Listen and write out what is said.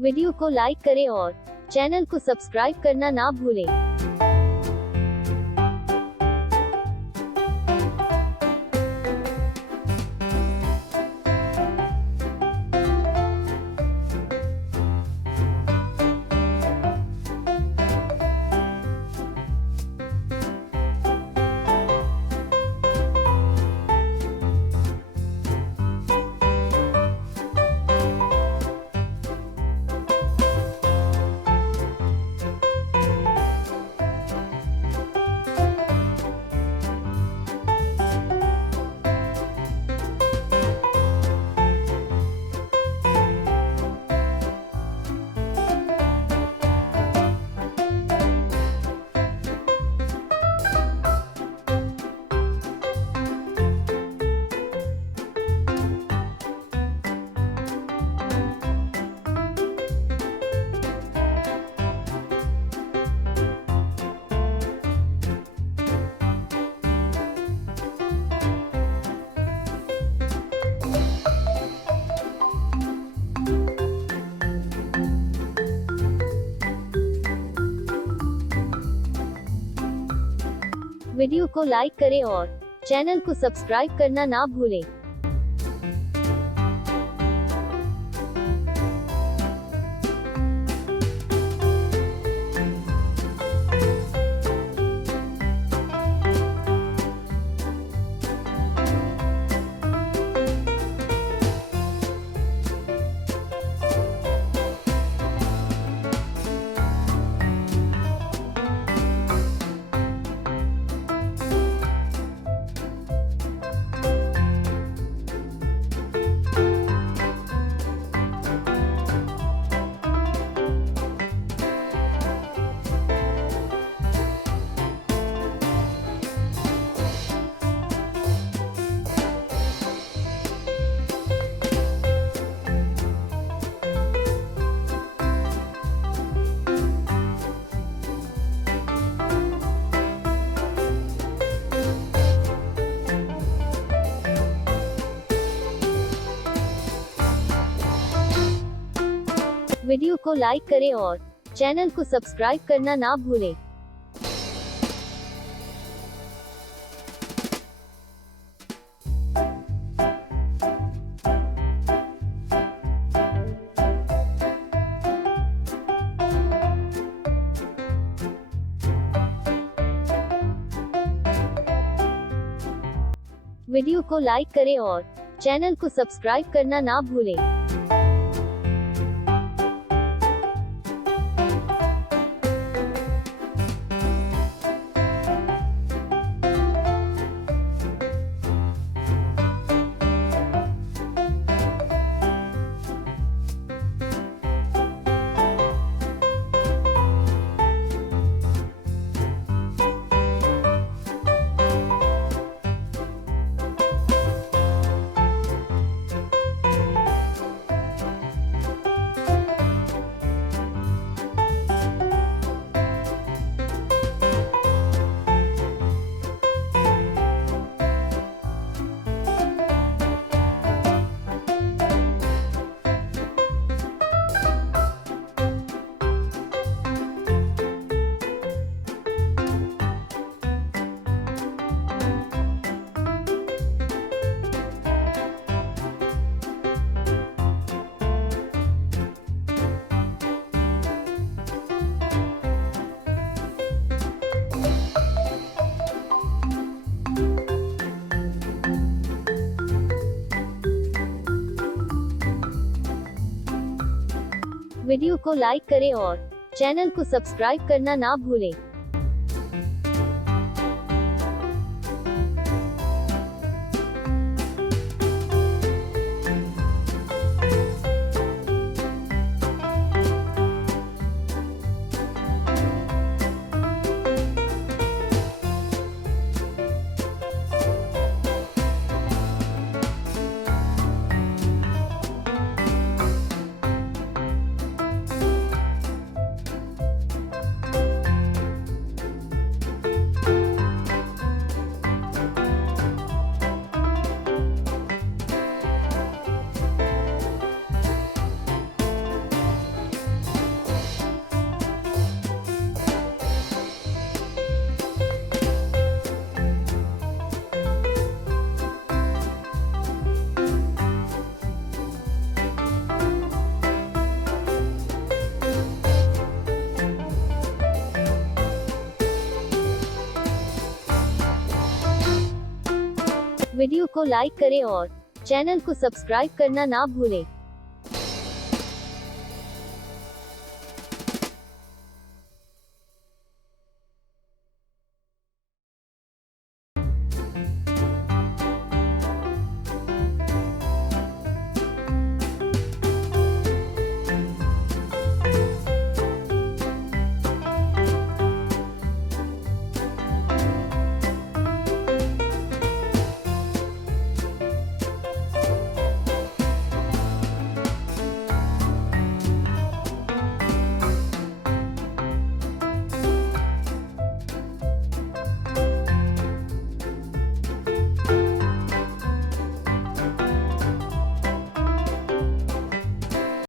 Video को like करें और चैनल को सब्सक्राइब करना ना भूलें। वीडियो को लाइक करें और चैनल को सब्सक्राइब करना ना भूलें। वीडियो को लाइक करें और चैनल को सब्सक्राइब करना ना भूलें। वीडियो को लाइक करें और चैनल को सब्सक्राइब करना ना भूलें। वीडियो को लाइक करें और चैनल को सब्सक्राइब करना ना भूलें। वीडियो को लाइक करें और चैनल को सब्सक्राइब करना ना भूलें।